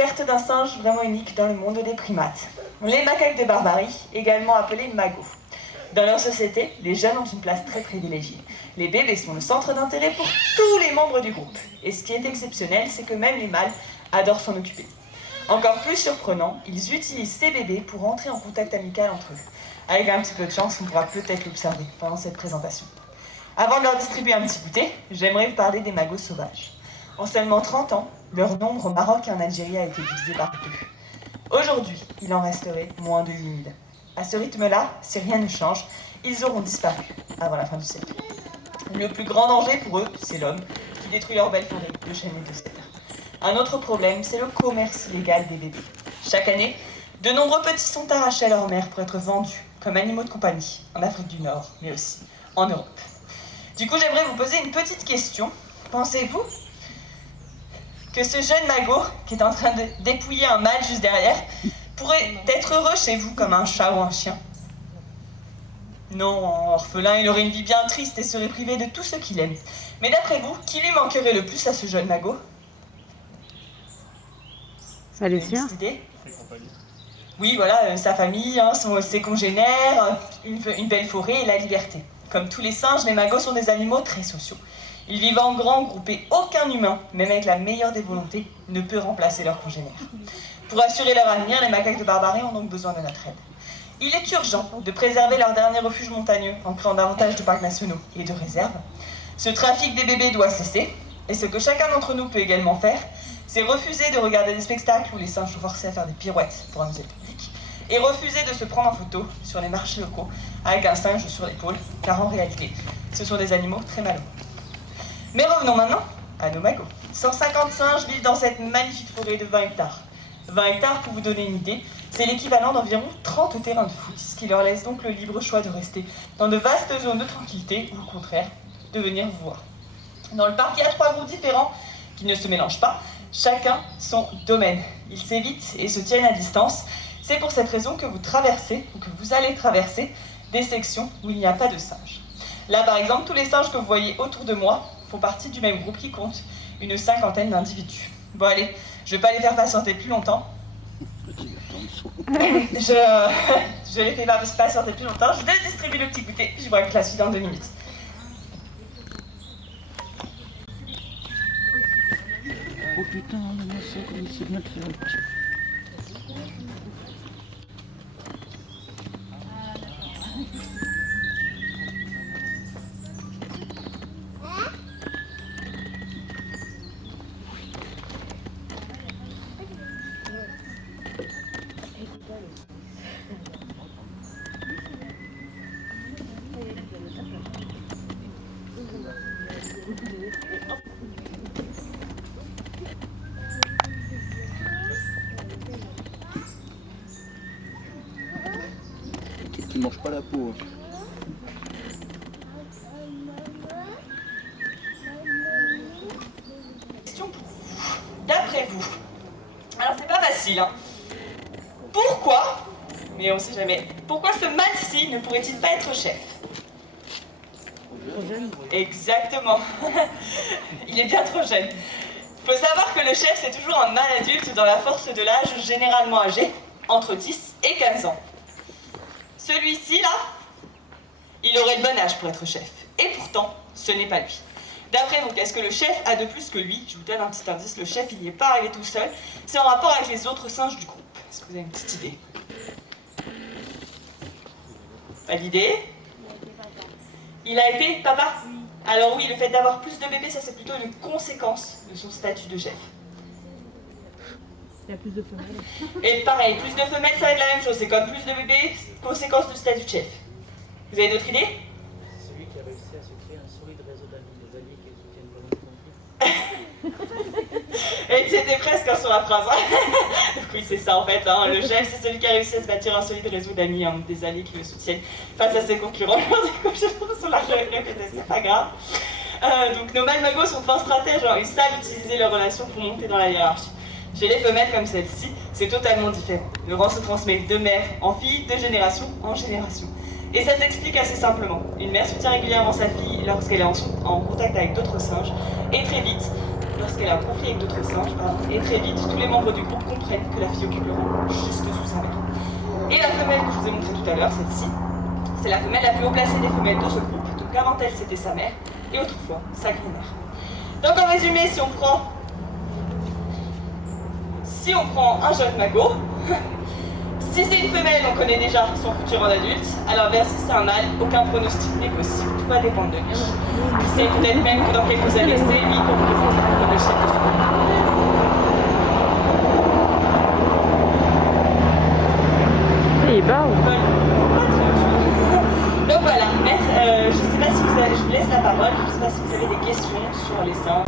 découverte d'un singe vraiment unique dans le monde des primates. Les macaques de Barbarie, également appelés magos. Dans leur société, les jeunes ont une place très privilégiée. Les bébés sont le centre d'intérêt pour tous les membres du groupe. Et ce qui est exceptionnel, c'est que même les mâles adorent s'en occuper. Encore plus surprenant, ils utilisent ces bébés pour entrer en contact amical entre eux. Avec un petit peu de chance, on pourra peut-être l'observer pendant cette présentation. Avant de leur distribuer un petit goûter, j'aimerais vous parler des magos sauvages. En seulement 30 ans, leur nombre au Maroc et en Algérie a été divisé par 2. Aujourd'hui, il en resterait moins de 8000. À ce rythme-là, si rien ne change, ils auront disparu avant la fin du siècle. Le plus grand danger pour eux, c'est l'homme, qui détruit leurs belles forêts de chênes et de cèdres. Un autre problème, c'est le commerce illégal des bébés. Chaque année, de nombreux petits sont arrachés à leur mère pour être vendus comme animaux de compagnie, en Afrique du Nord, mais aussi en Europe. Du coup, j'aimerais vous poser une petite question. Pensez-vous que ce jeune magot, qui est en train de dépouiller un mâle juste derrière, pourrait être heureux chez vous comme un chat ou un chien? Non, en orphelin, il aurait une vie bien triste et serait privé de tout ce qu'il aime. Mais d'après vous, qui lui manquerait le plus à ce jeune magot? Les siens. Oui, voilà, sa famille, ses congénères, une belle forêt et la liberté. Comme tous les singes, les magos sont des animaux très sociaux. Ils vivent en grand groupe et aucun humain, même avec la meilleure des volontés, ne peut remplacer leurs congénères. Pour assurer leur avenir, les macaques de Barbarie ont donc besoin de notre aide. Il est urgent de préserver leur dernier refuge montagneux en créant davantage de parcs nationaux et de réserves. Ce trafic des bébés doit cesser, et ce que chacun d'entre nous peut également faire, c'est refuser de regarder des spectacles où les singes sont forcés à faire des pirouettes pour amuser le public, et refuser de se prendre en photo sur les marchés locaux avec un singe sur l'épaule, car en réalité, ce sont des animaux très malheureux. Mais revenons maintenant à nos magos. 150 singes vivent dans cette magnifique forêt de 20 hectares. 20 hectares, pour vous donner une idée, c'est l'équivalent d'environ 30 terrains de foot, ce qui leur laisse donc le libre choix de rester dans de vastes zones de tranquillité, ou au contraire, de venir vous voir. Dans le parc, il y a 3 groupes différents qui ne se mélangent pas, chacun son domaine. Ils s'évitent et se tiennent à distance. C'est pour cette raison que vous traversez, ou que vous allez traverser, des sections où il n'y a pas de singes. Là, par exemple, tous les singes que vous voyez autour de moi font partie du même groupe qui compte une 50aine d'individus. Bon allez, je vais pas les faire patienter plus longtemps. Je les fais pas patienter plus longtemps. Je vais distribuer le petit goûter. Je vous raconte la suite dans 2 minutes. Oh putain, c'est comme si de notre faire. Qui mange pas la peau. Question pour vous. D'après vous, alors c'est pas facile, hein. Pourquoi, mais on sait jamais, pourquoi ce mâle-ci ne pourrait-il pas être chef? Trop jeune. Exactement. Il est bien trop jeune. Il faut savoir que le chef, c'est toujours un mâle adulte dans la force de l'âge, généralement âgé, entre 10 et 15 ans. Celui-ci, là, il aurait le bon âge pour être chef. Et pourtant, ce n'est pas lui. D'après vous, qu'est-ce que le chef a de plus que lui? Je vous donne un petit indice, le chef, il n'y est pas arrivé tout seul. C'est en rapport avec les autres singes du groupe. Est-ce que vous avez une petite idée? Pas d'idée? Il a été papa? Alors oui, le fait d'avoir plus de bébés, ça c'est plutôt une conséquence de son statut de chef. Il y a plus de femelles. Et pareil, plus de femelles, ça va être la même chose. C'est comme plus de bébés, conséquence du statut de chef. Vous avez d'autres idées? Celui qui a réussi à se créer un solide réseau d'amis, des alliés qui le soutiennent pendant le conflit. Et c'était presque sur la phrase. Donc oui, c'est ça en fait. Le chef, c'est celui qui a réussi à se bâtir un solide réseau d'amis, des alliés qui le soutiennent face à ses concurrents. Du coup, je pense qu'on l'a répété, c'est pas grave. Donc nos mâles magos sont fins stratèges, ils savent utiliser leurs relations pour monter dans la hiérarchie. Chez les femelles comme celle-ci, c'est totalement différent. Le rang se transmet de mère en fille, de génération en génération. Et ça s'explique assez simplement. Une mère soutient régulièrement sa fille lorsqu'elle est en contact avec d'autres singes, et très vite, lorsqu'elle a un conflit avec d'autres singes, et très vite, tous les membres du groupe comprennent que la fille occupe le rang juste sous sa mère. Et la femelle que je vous ai montrée tout à l'heure, celle-ci, c'est la femelle la plus haut placée des femelles de ce groupe. Donc avant elle, c'était sa mère, et autrefois, sa grand-mère. Donc en résumé, si on prend un jeune magot, si c'est une femelle, on connaît déjà son futur en adulte. À l'inverse, si c'est un mâle, aucun pronostic n'est possible. Tout va dépendre de lui. Qui sait peut-être même que dans quelques années, c'est lui qu'on représentera comme le chef de son groupe. Il est bas ou Pas trop. Donc voilà, je sais pas si je vous laisse la parole, je ne sais pas si vous avez des questions sur les singes.